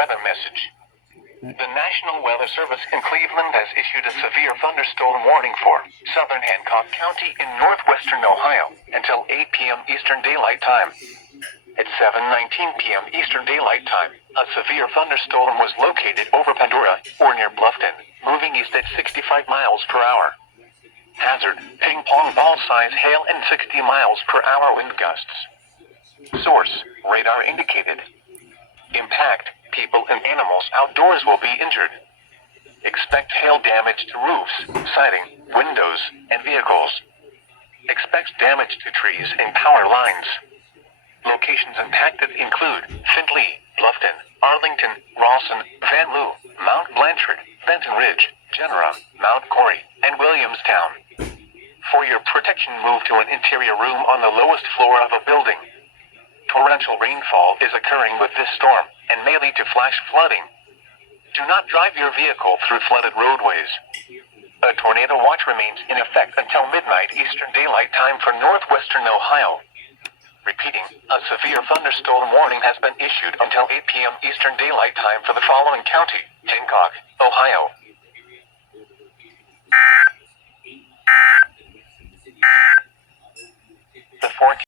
weather message. The National Weather Service in Cleveland has issued a severe thunderstorm warning for southern Hancock County in northwestern Ohio until 8 p.m. Eastern Daylight Time. At 7:19 p.m. Eastern Daylight Time, a severe thunderstorm was located over Pandora, or near Bluffton, moving east at 65 miles per hour. Hazard, ping pong ball size hail and 60 miles per hour wind gusts. Source, radar indicated. Impact, people and animals outdoors will be injured. Expect hail damage to roofs, siding, windows, and vehicles. Expect damage to trees and power lines. Locations impacted include Findlay, Bluffton, Arlington, Rawson, Van Loo, Mount Blanchard, Benton Ridge, Genera, Mount Corey, and Williamstown. For your protection, move to an interior room on the lowest floor of a building. Torrential rainfall is occurring with this storm and may lead to flash flooding. Do not drive your vehicle through flooded roadways. A tornado watch remains in effect until midnight Eastern Daylight Time for northwestern Ohio. Repeating, a severe thunderstorm warning has been issued until 8 p.m. Eastern Daylight Time for the following county: Hancock, Ohio. The forecast